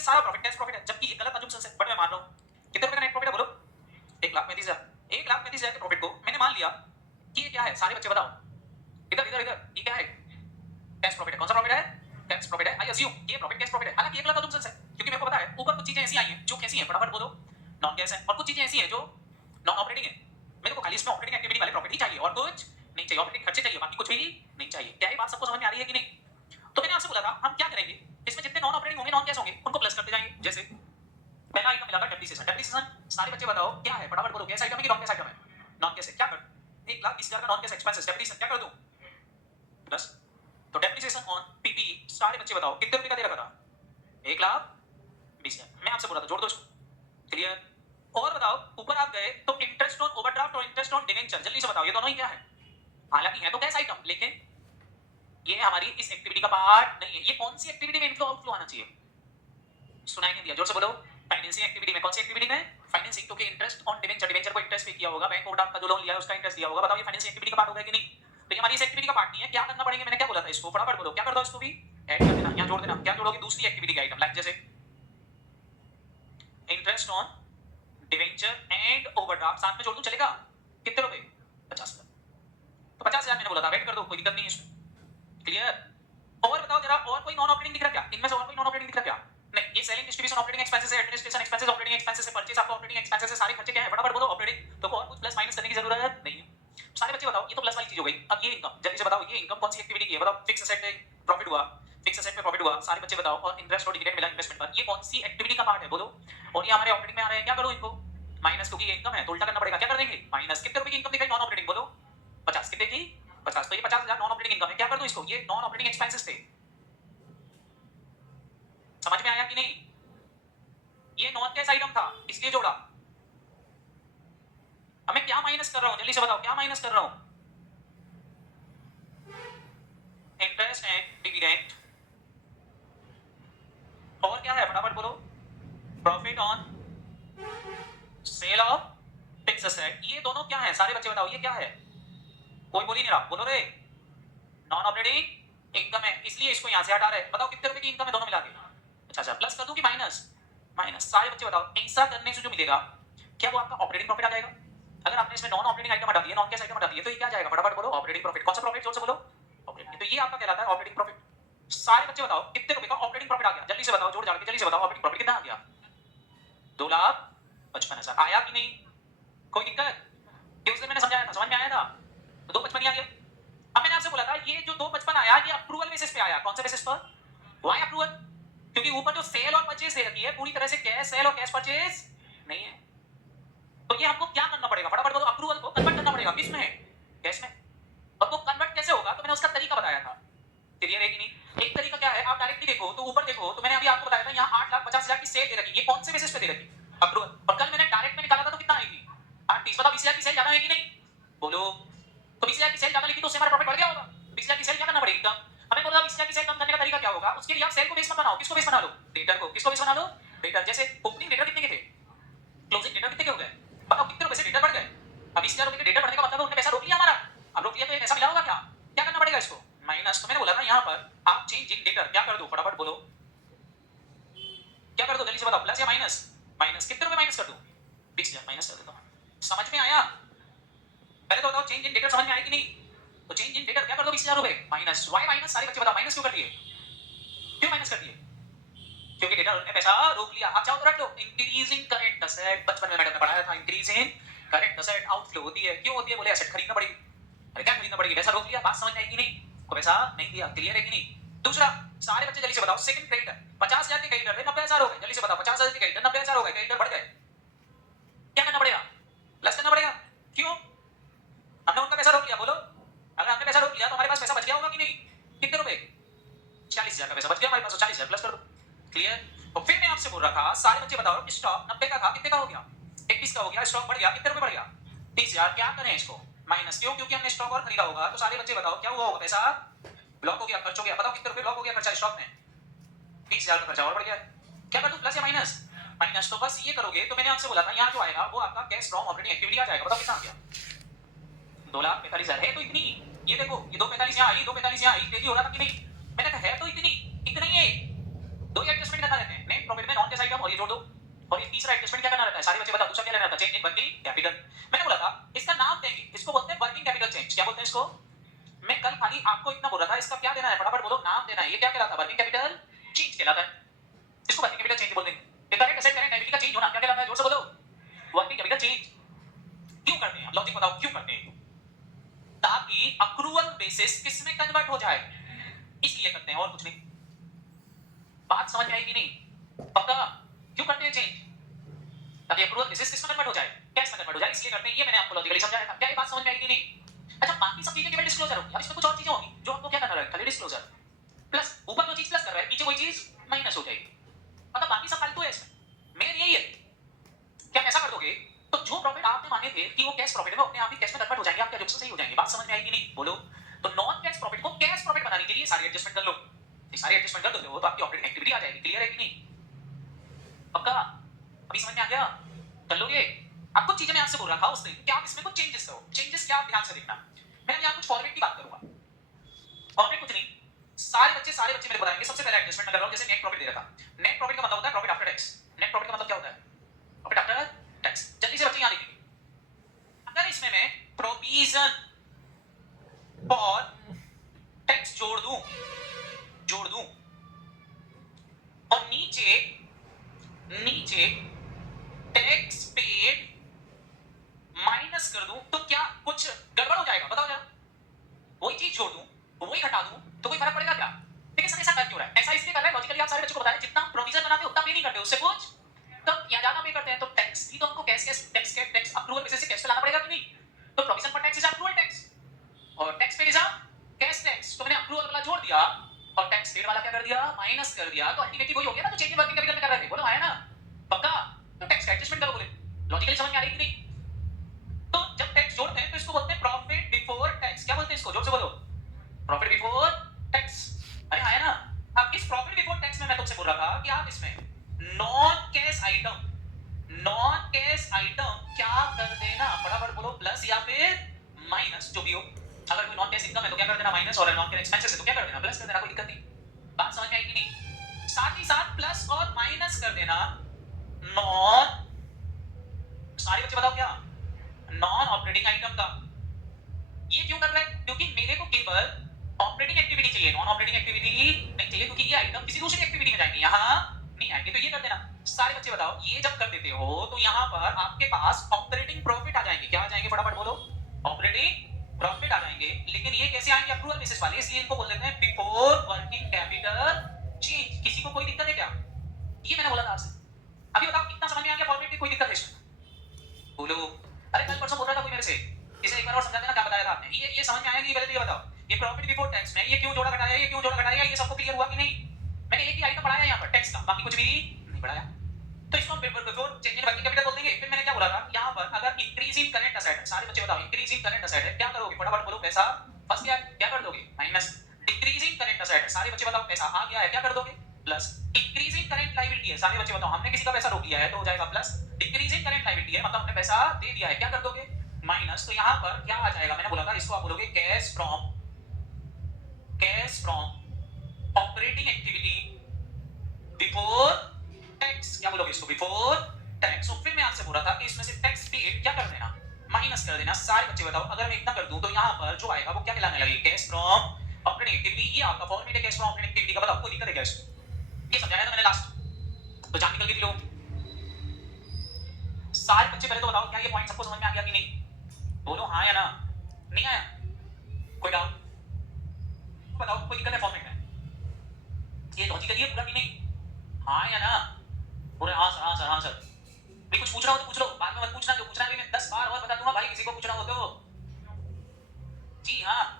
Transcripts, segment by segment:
ये सारा profit cash profit है, जबकि ये गलत अजम्पशन है, बट मैं मान रहा हूं कितने रुपए का नेट प्रॉफिट है बोलो? 1,35,000 के प्रॉफिट को मैंने मान लिया कि ये क्या है, सारे बच्चे बताओ। इधर इधर इधर ये क्या है? कैश प्रॉफिट है। कौन सा प्रॉफिट है? कैश प्रॉफिट है। आई अज्यूम ये प्रॉफिट कैश प्रॉफिट है, हालांकि एक गलत अजम्पशन है, क्योंकि मेरे को पता है ऊपर कुछ चीजें ऐसी आई हैं जो कैसी हैं, फटाफट बोलो। नॉन कैश है, और कुछ चीजें ऐसी हैं जो नॉन ऑपरेटिंग है। मेरे को खाली इसमें ऑपरेटिंग एक्टिविटी वाले प्रॉफिट ही चाहिए और कुछ नहीं चाहिए, ऑपरेटिंग खर्चे चाहिए, बाकी कुछ भी नहीं चाहिए। क्या ये बात सबको समझ में आ रही है कि नहीं? तो मैंने आपसे बोला था हम क्या करेंगे, इसमें जितने नॉन ऑपरेटिंग होंगे, नॉन कैश होंगे, उनको प्लस करते जाएंगे। जैसे पहला आइटम मिला था डेप्रिसिएशन। डेप्रिसिएशन सारे बच्चे बताओ क्या है, फटाफट बोलो। कैश आइटम है कि नॉन कैश आइटम है? नॉन कैश है। क्या कर 1,20,000 का नॉन कैश एक्सपेंसेस डेप्रिसिएशन क्या कर दूं? 10। तो डेप्रिसिएशन ऑन पीपी सारे बच्चे बताओ कितने रुपए का दे रखा था? 1,20,000। मैं आपसे बोला था जोड़ दो इसको। क्लियर? और बताओ ऊपर आप गए तो इंटरेस्ट ऑन ओवरड्राफ्ट और इंटरेस्ट ऑन डिवेंचर, जल्दी से बताओ ये दोनों ही क्या है? हालांकि है तो कैश आइटम, लेकिन ये हमारी इस एक्टिविटी का पार्ट नहीं है। ये कौन सी एक्टिविटी में इनफ्लो आउटफ्लो आना चाहिए? सुनाई नहीं दिया, जोर से बोलो। फाइनेंसिंग एक्टिविटी में। कौन सी एक्टिविटी में? फाइनेंसिंग, क्योंकि इंटरेस्ट ऑन डिवेंचर, डिवेंचर को इंटरेस्ट पे किया होगा, बैंक ओवरड्राफ्ट का जो लोन लिया है उसका इंटरेस्ट दिया होगा। बताओ ये फाइनेंसिंग एक्टिविटी का पार्ट होगा कि नहीं? तो ये हमारी इस एक्टिविटी का पार्ट नहीं है। क्या करना पड़ेगा, मैंने क्या बोला था इसको, फटाफट बोलो। क्या कर दो इसको भी ऐड कर देना, यहां जोड़ देना। क्या जोड़ोगे? दूसरी एक्टिविटी का आइटम, लाइक जैसे interest on debenture and overdraft साथ में जोड़ दूं, चलेगा? कितने रुपए? 50 रुपए। तो 50,000 मैंने बोला था, वेट कर दो, कोई दिक्कत नहीं है इसमें। क्लियर? और बताओ जरा, और कोई नॉन ऑपरेटिंग दिख रहा क्या इनमें से? और कोई नॉन ऑपरेटिंग दिख रहा क्या? नहीं, ये सेलिंग डिस्ट्रीब्यूशन ऑपरेटिंग एक्सपेंसेस है, एडमिनिस्ट्रेशन एक्सपेंसेस ऑपरेटिंग एक्सपेंसेस है, परचेज आपका ऑपरेटिंग एक्सपेंसेस है। सारे खर्चे क्या है, फटाफट बोलो। ऑपरेटिंग। तो और कुछ प्लस माइनस करने की जरूरत नहीं है। सारे बच्चे बताओ, ये तो प्लस वाली चीज हो गई। अब ये इनकम, जल्दी से बताओ ये इनकम कौन सी एक्टिविटी की है? बताओ। फिक्स एसेट पे प्रॉफिट हुआ, फिक्स एसेट पे प्रॉफिट हुआ, सारे बच्चे बताओ। और इंटरेस्ट और डिविडेंड मिला इन्वेस्टमेंट पर, ये कौन सी एक्टिविटी का पार्ट है बोलो? और ये हमारे ऑपरेटिंग में आ रहे हैं, क्या करूं इनको? माइनस, क्योंकि ये इनकम है तो उल्टा करना पड़ेगा। क्या कर देंगे? माइनस। कितने रुपए की इनकम दिखाई नॉन ऑपरेटिंग बोलो? 50। कितने की? 50। तो ये 50,000 नॉन ऑपरेटिंग इनकम है। क्या कर दूं इसको? ये नॉन ऑपरेटिंग एक्सपेंसेस थे। समझ में आया कि नहीं? ये नॉन कैश आइटम था इसलिए जोड़ा। अब मैं क्या माइनस कर रहा हूं, जल्दी से बताओ क्या माइनस कर रहा हूं? Interest and dividend. और क्या है, फटाफट बोलो। Profit on sale of fix asset. ये दोनों क्या है सारे बच्चे बताओ, ये क्या है? कोई बोल ही नहीं रहा, बोलो रे। नॉन ऑपरेटिंग इनकम है, इसलिए इसको यहां से हटा रहे। बताओ कितने रुपए की इनकम है दोनों मिला के? अच्छा, प्लस कर दूं कि माइनस? माइनस। सारे बच्चे बताओ ऐसा करने से जो मिलेगा, क्या वो आपका ऑपरेटिंग प्रॉफिट आ जाएगा? अगर आपने इसमें नॉन ऑपरेटिंग आइटम हटा दिया, नॉन कैश आइटम हटा दिया, तो ये क्या जाएगा? फटाफट बोलो। Operating profit. कौन सा प्रॉफिट? जोर से बोलो। ऑपरेटिंग। तो ये आपका कहलाता है ऑपरेटिंग प्रॉफिट। सारे बच्चे बताओ कितने रुपए का ऑपरेटिंग प्रॉफिट आ गया? जल्दी से बताओ, जोड़ जाड़ के जल्दी से बताओ। ऑपरेटिंग प्रॉफिट कितना आ गया? 2,55,000 आया कि नहीं? कोई दिक्कत? कि उस दिन मैंने समझाया था, समझ में आया था? तो 2,55 आ गया। अब मैंने आपसे बोला था ये जो 2,55 आया, ये अप्रूवल बेसिस पे आया। कौन से बेसिस पर? Why approval? क्योंकि ऊपर जो सेल और परचेज दे रखी है, पूरी तरह से कैश सेल और कैश परचेज नहीं है। तो ये हमको क्या करना पड़ेगा? फटाफट बोलो। अप्रूवल को कन्वर्ट करना पड़ेगा किसमें? कैश में। और वो कन्वर्ट कैसे होगा, तो मैंने उसका तरीका बताया था। क्लियर है कि नहीं? एक तरीका क्या है, आप डायरेक्टली देखो तो ऊपर देखो तो मैंने अभी आपको बताया था यहाँ 8,50,000 की सेल दे रखी है। ये कौन से बेसिस पे दे रखी? अप्रूवल। और कल मैंने डायरेक्ट में निकाला था तो कितना आई थी? 8,30। बताओ 20,000 की सेल ज्यादा है कि नहीं? बोलो। तो 20,000 की सेल ज्यादा लिखी तो उससे हमारा प्रॉफिट बढ़ गया होगा। 20,000 की सेल क्या करना पड़ेगी? कम। हमें बोला 20,000 की सेल कम करने का तरीका क्या होगा? उसके लिए आप सेल को बेस मत बनाओ, किसको बेस बना लो? डेटर को। किसको बेस बना लो? डेटर। जैसे ओपनिंग डेटर कितने के थे? क्लोजिंग डेटर कितने के हो गए? बताओ कितने रुपए से डेटर बढ़ गए? अब 20,000 रुपए के डेटर बढ़ने का मतलब है उन्होंने पैसा रोक लिया हमारा। अब रोक लिया तो ये पैसा मिला होगा क्या? क्या करना पड़ेगा इसको? माइनस। तो मैंने बोला था यहाँ पर आप चेंज इन डेटर क्या कर दो, फटाफट बोलो। क्या कर दो, जल्दी से बताओ। प्लस या माइनस? माइनस। कितने रुपए माइनस कर दूं? 20,000 माइनस कर देता हूं। समझ में आया? पहले तो बताओ चेंज इन डेटर समझ में आया कि नहीं? तो चेंज इन डेटर क्या कर दो? 20,000 रुपए माइनस। Why minus? सारे बच्चे बताओ माइनस क्यों कर दिए? क्यों माइनस कर दिए? क्योंकि डेटर ने पैसा रोक लिया। आप चाहो तो रख लो। इंक्रीजिंग करंट असेट, बचपन में मैडम ने पढ़ाया था। Increase in current asset outflow होती है। क्यों होती है? बोले एसेट खरीदना पड़ेगी। अरे क्या खरीदना पड़ेगी? पैसा रोक लिया। बात समझ में आई कि नहीं? को पैसा नहीं दिया। क्लियर है कि नहीं? दूसरा, सारे बच्चे जल्दी से बताओ। सेकंड क्रेडिटर 50,000 के क्रेडिटर थे, 90,000 हो गए। जल्दी से बताओ 50,000 के क्रेडिटर 90,000 हो गए, क्रेडिटर बढ़ गए। क्या करना पड़ेगा? प्लस करना पड़ेगा। क्यों? हमने उनका पैसा रोक लिया। बोलो। अगर हमने पैसा रोक लिया तो हमारे पास पैसा बच गया होगा कि नहीं? कितने रुपए? 40,000 का पैसा बच गया हमारे पास। 40,000 प्लस कर दो। क्लियर? और फिर मैं आपसे बोल रहा था, सारे बच्चे बताओ स्टॉक 90 का था, कितने का हो गया? 21 का हो गया। स्टॉक बढ़ गया, कितने रुपए बढ़ गया? 30,000। क्या करें इसको? माइनस। क्यों? क्योंकि हमने स्टॉक और खरीदा होगा। तो सारे बच्चे बताओ क्या हुआ होगा? पैसा ब्लॉक हो गया, खर्च हो गया। बताओ कितने रुपए ब्लॉक हो गया खर्चा स्टॉक में? 30,000 का खर्चा और बढ़ गया। क्या कर दूं? प्लस या माइनस? माइनस। तो बस ये करोगे तो मैंने आपसे बोला था यहाँ जो आएगा वो आपका कैश फ्रॉम ऑपरेटिंग एक्टिविटी आ जाएगा। बताओ कितना आ गया? 2,45,000 है तो इतनी। ये देखो ये 2,45 यहाँ आई, 2,45 यहाँ आई, तेजी हो रहा था कि नहीं? मैंने कहा है तो इतनी, इतना ही है। दो ही एडजस्टमेंट करना रहते हैं। नेट प्रॉफिट प्रॉफिट में नॉन कैश आइटम और ये जोड़ दो। और ये तीसरा एडजस्टमेंट क्या करना रहता है सारे बच्चे बताओ, दूसरा क्या लेना रहता है? Change in working capital. मैंने बोला था इसका नाम देंगे, इसको बोलते हैं वर्किंग कैपिटल चेंज। क्या बोलते हैं इसको? मैं कल खाली आपको इतना बोल रहा था, इसका क्या देना है फटाफट बोलो, नाम देना है। ये क्या कहलाता है? वर्किंग कैपिटल चेंज कहलाता है। इसको वर्किंग कैपिटल चेंज बोल देंगे। ये करेंट एसेट करेंट लायबिलिटी का चेंज होना क्या कहलाता है? जोर से बोलो, वर्किंग कैपिटल चेंज। क्यों करते हैं? लॉजिक बताओ क्यों करते हैं? ताकि अक्रूवल बेसिस किस में कन्वर्ट हो जाए, इसलिए करते हैं और कुछ नहीं। बात समझ में आएगी नहीं? पक्का? क्यों करते हैं चेंज? ताकि अक्रूवल बेसिस किस में कन्वर्ट हो जाए? कैश में कन्वर्ट हो जाए, इसलिए करते हैं। ये मैंने आपको लॉजिकली समझाया था। क्या ये बात समझ में आएगी नहीं? अच्छा, बाकी सब चीजें केवल डिस्क्लोजर होगी। अब इसमें कुछ और चीजें होंगी जो हमको क्या करना है, खाली डिस्क्लोजर प्लस ऊपर जो चीज प्लस कर रहा है नीचे कोई चीज माइनस हो जाएगी। मतलब बाकी सब फालतू है इसमें। मेन यही है, क्या ऐसा कर दोगे तो जो प्रॉफिट आपने माने थे कि वो कैश प्रॉफिट है वो अपने आप ही कैश में कन्वर्ट हो जाएंगे, आपके एडजस्टमेंट सही हो जाएंगे। बात समझ में आएगी नहीं? बोलो। तो नॉन कैश प्रॉफिट को कैश प्रॉफिट बनाने के लिए सारी एडजस्टमेंट कर लो। ये सारी एडजस्टमेंट कर दोगे हो तो आपकी ऑपरेटिंग एक्टिविटी आ जाएगी। क्लियर है कि नहीं? पक्का? अभी समझ में आ गया? कर लोगे? अब कुछ चीजें मैं आपसे बोल रहा था उस दिन कि आप इसमें कुछ चेंजेस करो। चेंजेस क्या, ध्यान से देखना। मैं यहाँ कुछ फॉर्मेट की बात करूंगा। फॉर्मेट कुछ नहीं, सारे बच्चे मेरे बताएंगे। सबसे पहले एडजस्टमेंट में कर रहा हूं, जैसे नेट प्रॉफिट दे रहा था। नेट प्रॉफिट का मतलब होता है profit after tax. Net profit का मतलब क्या होता है? Profit after tax. जल्दी से बच्चे यहां लिखेंगे। अगर इसमें मैं प्रोविजन फॉर टैक्स जोड़ दूं और नीचे टैक्स पेड माइनस कर दूं तो क्या कुछ गड़बड़ हो जाएगा? बताओ जरा। वही चीज जोड़ दूं वही घटा दूं तो कोई फर्क पड़ेगा क्या? ठीक है सर, ऐसा कर क्यों रहा है? ऐसा इसलिए कर रहा है, लॉजिकली आप सारे बच्चों को बताया जितना प्रोविजन बनाते हो उतना पे नहीं करते, उससे कुछ तो या ज्यादा पे करते हैं। तो टैक्स भी तो हमको टैक्स अप्रूवल बेसिस से कैश पे लाना पड़ेगा कि नहीं? तो provision for tax is approval tax और tax paid is a cash tax. तो मैंने अप्रूवल वाला जोड़ दिया और टैक्स पेड वाला क्या कर दिया? माइनस कर दिया। तो अल्टीमेटली वही हो गया ना जो चेंज इन वर्किंग कैपिटल में कर रहे थे। बोलो आया ना? पक्का? तो टैक्स का एडजस्टमेंट करो। बोले लॉजिकली समझ में आ रही कि नहीं? तो जब टैक्स जोड़ते हैं तो इसको बोलते हैं प्रॉफिट बिफोर टैक्स। क्या बोलते हैं इसको? जोर से बोलो, प्रॉफिट बिफोर टैक्स। अरे आया ना? अब इस प्रॉफिट बिफोर टैक्स में मैं तुमसे बोल रहा था कि आप इसमें नॉन कैश आइटम क्या कर देना? फटाफट बोलो, प्लस या फिर माइनस, जो भी हो। अगर कोई नॉन कैश इनकम है तो क्या कर देना? माइनस। और नॉन कैश एक्सपेंसेस है तो क्या कर देना? प्लस कर देना। कोई दिक्कत नहीं। बात समझ में आई कि नहीं? साथ ही साथ प्लस और माइनस कर देना नॉन, सारे बच्चे बताओ क्या? नॉन ऑपरेटिंग आइटम का। ये क्यों कर रहे हैं? क्योंकि मेरे को केवल ऑपरेटिंग एक्टिविटी चाहिए, नॉन ऑपरेटिंग एक्टिविटी नहीं चाहिए, क्योंकि ये आइटम किसी दूसरी एक्टिविटी में जाएंगे, यहाँ नहीं आएंगे। तो ये कर देना। सारे बच्चे बताओ, ये जब कर देते हो तो यहाँ पर आपके पास ऑपरेटिंग प्रॉफिट आ जाएंगे। क्या आ जाएंगे? फटाफट बोलो, ऑपरेटिंग प्रॉफिट आ जाएंगे। लेकिन ये कैसे आएंगे? अप्रूवल बेसिस वाले, इसलिए इनको बोल देते हैं बिफोर वर्किंग कैपिटल चेंज। किसी को कोई दिक्कत है क्या? ये मैंने बोला था आपसे। अभी बताओ इतना समझ में आ गया फॉर्मेट की? कोई दिक्कत है इसमें? बोलो। अरे कल परसों बोल रहा था कोई मेरे से, इसे एक बार और समझा देना क्या बताया था आपने। ये समझ में आया कि पहले तो ये बताओ, ये प्रॉफिट बिफोर टैक्स में ये क्यों जोड़ा घटाया, ये क्यों जोड़ा घटाया, ये सबको क्लियर हुआ कि नहीं? मैंने एक ही आइटम पढ़ाया यहाँ पर टैक्स का, बाकी कुछ भी नहीं पढ़ाया। तो इसको हम before change in working capital बोल देंगे। फिर मैंने क्या बोला था यहाँ पर, अगर इंक्रीज इन करंट असेट है, सारे बच्चे बताओ इंक्रीज इन करंट असेट है, क्या करोगे? फटाफट बोलो, पैसा फंस गया है, क्या कर दोगे? Minus. Decrease in current asset है, सारे बच्चे बताओ पैसा आ गया है, क्या कर दोगे? Plus. Increase in current liability है, सारे बच्चे बताओ हमने किसी का पैसा रोक लिया है तो हो जाएगा plus. Decrease in current liability है मतलब हमने पैसा दे दिया है, क्या कर दोगे? माइनस। तो यहाँ पर क्या आ जाएगा? मैंने बोला था इसको आप बोलोगे cash from operating activity before tax. क्या बोलोगे इसको? Before tax. और फिर मैं आपसे बोल रहा था कि इसमें से टैक्स पेड क्या कर देना? माइनस कर देना। सारे बच्चे बताओ, अगर मैं इतना कर दूं तो यहाँ पर जो आएगा वो क्या कहलाने लगेगा? Cash from operating activity. ये आपका फॉर्मेट है कैश फ्रॉम ऑपरेटिंग एक्टिविटी का। बताओ कोई दिक्कत है क्या इसमें? ये समझाया था मैंने लास्ट, तो जान निकल गई थी लोग। सारे बच्चे पहले तो बताओ क्या ये पॉइंट सबको समझ में आ गया कि नहीं? बोलो हाँ या ना। नहीं आया? कोई डाउट? बताओ कोई दिक्कत है फॉर्मेट में? ये लॉजिकली है पूरा कि नहीं? हाँ या ना? बोले हाँ सर, हाँ सर, हाँ सर। भाई कुछ पूछ रहा हो तो पूछ लो, बाद में मत पूछना। जो पूछना है मैं 10 बार और बता दूंगा भाई, किसी को पूछना हो तो। जी हाँ।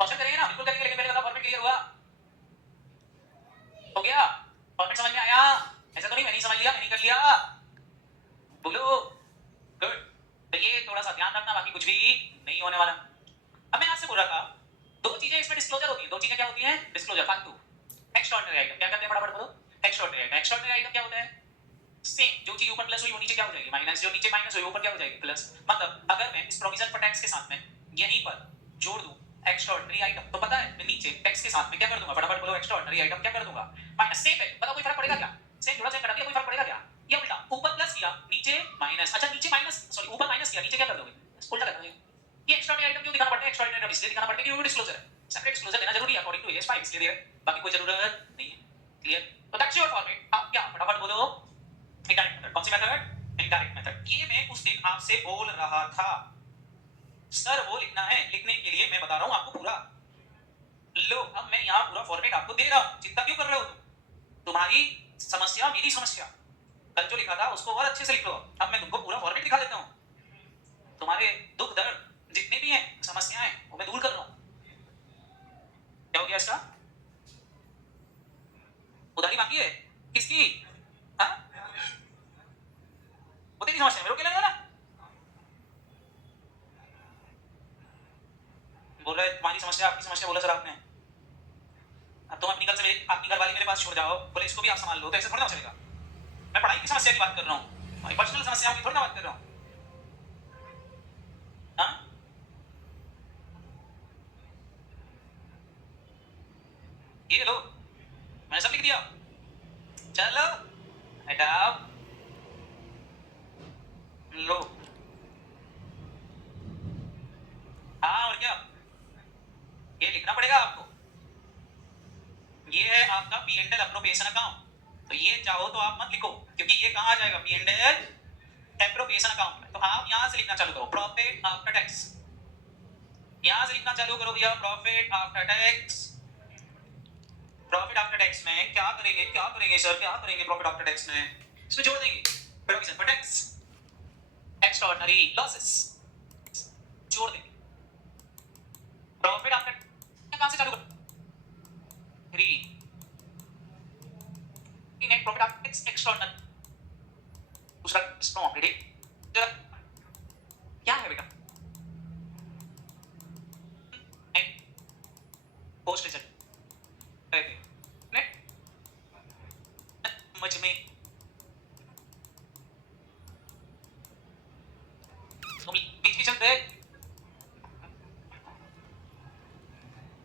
क्वेश्चन करेंगे ना, बिल्कुल करेंगे, लेकिन पहले बताओ फॉर्मेट क्लियर हुआ? हो गया? फॉर्मेट समझ में आया? ऐसा तो नहीं मैं नहीं समझ लिया, मैं नहीं कर लिया। बोलो गुड। तो ये थोड़ा सा ध्यान रखना, बाकी कुछ भी नहीं होने वाला। अब मैं आपसे बोल रहा था दो चीजें इसमें डिस्क्लोजर होती हैं। दो चीजें क्या होती हैं? डिस्क्लोजर, फालतू। एक्स्ट्राऑर्डिनरी आइटम क्या करते हैं? फटाफट बोलो, एक्स्ट्राऑर्डिनरी आइटम। एक्स्ट्राऑर्डिनरी आइटम क्या होता है? सेम, जो चीज ऊपर प्लस हुई वो नीचे क्या हो जाएगी? माइनस। जो नीचे माइनस हुई ऊपर क्या हो जाएगी? प्लस। मतलब अगर मैं इस प्रोविजन फॉर टैक्स के साथ में यहीं पर जोड़ दूं एक्स्ट्राऑर्डिनरी आइटम, तो पता है मैं नीचे टेक्स्ट के साथ में क्या कर दूंगा, फटाफट बोलो एक्स्ट्राऑर्डिनरी आइटम क्या कर दूंगा, माइनस। सेम है, बताओ कोई फर्क पड़ेगा क्या? सेम जोड़ा सेम घटा दिया, कोई फर्क पड़ेगा क्या? ये उल्टा, ऊपर प्लस किया नीचे माइनस, अच्छा नीचे माइनस, सॉरी ऊपर माइनस किया नीचे क्या कर दोगे, उल्टा कर दोगे। ये एक्स्ट्राऑर्डिनरी आइटम क्यों दिखाना पड़ता है? एक्स्ट्राऑर्डिनरी आइटम इसलिए दिखाना पड़ता है क्योंकि डिस्क्लोजर है, सेपरेट डिस्क्लोजर देना जरूरी है अकॉर्डिंग टू एएस 5, इसलिए दे रहे हैं, बाकी कोई जरूरत नहीं है। क्लियर? तो दैट्स योर फॉर्मेट। अब क्या फटाफट बोलो, इनडायरेक्ट मेथड। कौन सी मेथड? Indirect method. ये मैं उस दिन आपसे बोल रहा था सर, वो लिखना है, लिखने के लिए मैं बता रहा हूं आपको पूरा। लो अब मैं यहाँ पूरा फॉर्मेट आपको दे रहा हूँ, चिंता क्यों कर रहे हो तुम? तुम्हारी समस्या मेरी समस्या, कल जो लिखा था उसको और अच्छे से लिख लो। अब मैं तुमको पूरा फॉर्मेट दिखा देता हूँ, तुम्हारे दुख दर्द जितने भी हैं समस्याएं वो मैं दूर कर रहा हूँ। क्या हो गया इसका? उधारी मांगी है किसकी? हाँ, वो तेरी समस्या मेरे को क्या लगेगा ना? बोल रहा है तुम्हारी समस्या आपकी समस्या, बोला सर आपने। अब तुम अपनी कल से अपनी घरवाली मेरे पास छोड़ जाओ, बोले इसको भी आप संभाल लो, तो ऐसे थोड़ा ना चलेगा। मैं पढ़ाई की समस्या की बात कर रहा हूँ, हमारी पर्सनल समस्याओं की थोड़ी ना बात कर रहा हूँ। हाँ, ये लो मैंने सब लिख दिया, चलो हटाओ, लो। हाँ और क्या, ये लिखना पड़ेगा आपको। ये है आपका P and L appropriation account, तो ये चाहो तो आप मत लिखो क्योंकि ये कहाँ आ जाएगा, P and L appropriation account में। तो आप यहाँ से लिखना चालू करो, प्रॉफिट आफ्टर टैक्स। यहाँ से लिखना चालू करो भैया, profit after tax. Profit after tax में क्या करेंगे सर, क्या करेंगे प्रॉफिट आफ्टर टैक्स में? इसमें जोड़ देंगे provision for tax, extraordinary losses, जोड़ देंगे। प्रॉफिट आफ्टर कहां से चालू करो? 3 net profit after tax extraordinary